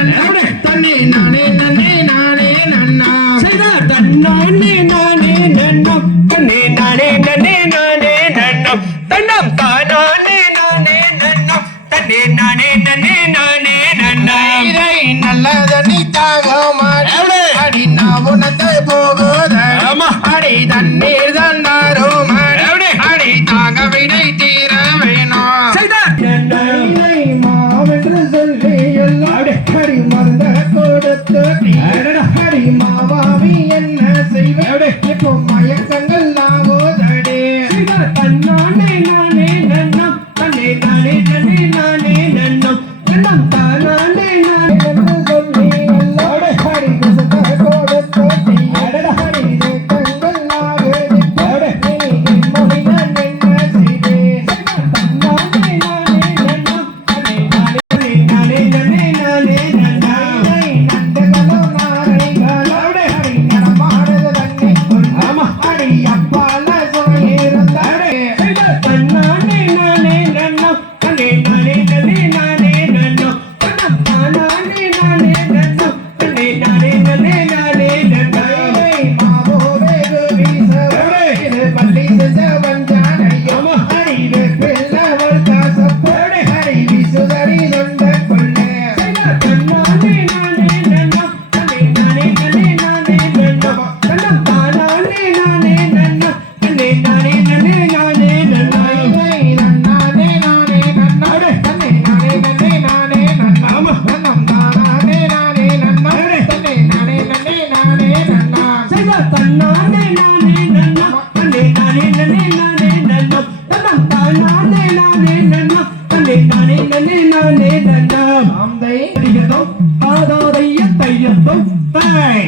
தன்னே நானே நன்னே நானே நன்னா செய்தார் தன்னானே நானே நன்னம் தன்னே நானே நன்னே நானே நன்னம் தன்னம் தானானே நானே நன்னம் தன்னே நானே நன்னே நானே நன்னம் இதை நல்லதனி தாக மாட்டே அடி நான் உனத்தை போகுத அடி தண்ணீர் தந்தாரோ மாடே அடி தாக விடை தீர வேணும் செய்தார் மாவென்று சொல்லி எல்லாம் அடி மருந்த கொடுத்து அடி மாவாவி என்ன செய்வேன் இப்போ மயக்கங்கள் நாவோதடே தன்னானே நானே நன்னம் தன்னே நானே நன்னே நானே நன்னம் தன்னம் தானானே நானே என்று சொல்லி எல்லாம் அடி குசுத்த கொடுத்து அடி தங்கள் நாவோதடே நீ மொழிகள் என்ன செய்தேன் தன்னானே நானே நன்னம் தன்னே நானே நானே நன்னே நானே நன்னம் நந்தகளோ நாரைகளோ அடி நடமாடுது தண்ணி ஆமா அடி அப்பால சொல்லியிருந்தாடே தன்னானே நானே நன்னம் தன்னே நானே நன்னே நானே நன்னம் தன்னம் தானானே நானே நன்னம் தன்னே நானே நன்னே நானே நன்னம் மாவோவே வீசவே இது பள்ளி செஞ்ச வஞ்சானையோ அடிவே பிள்ளவள் காசப்போடு அடி வீசுதறி சொந்த கொள்ளே தன்னானே நானே நன்னம் தன்னே நானே நன்னே நானே நன்னம் தன்னம் தானானே நானே நன்னம் தன்னே நானே நன்னே நானே நன்னம் நன்னானே நானே நன்னாடே தன்னை நானே நன்னே நானே நன்னா நன்னம் தானானே நானே நன்னா தன்னை நானே நன்னே நானே நன்னா தன்னானே நானே நன்னம் தன்னே நானே நன்னே நானே நன்னம் தன்னம் தானானே நானே நன்னம் தன்னே நானே நன்னே நானே நன்னம் ஆந்தை தையதும் தாதாதைய தையத்தும் தை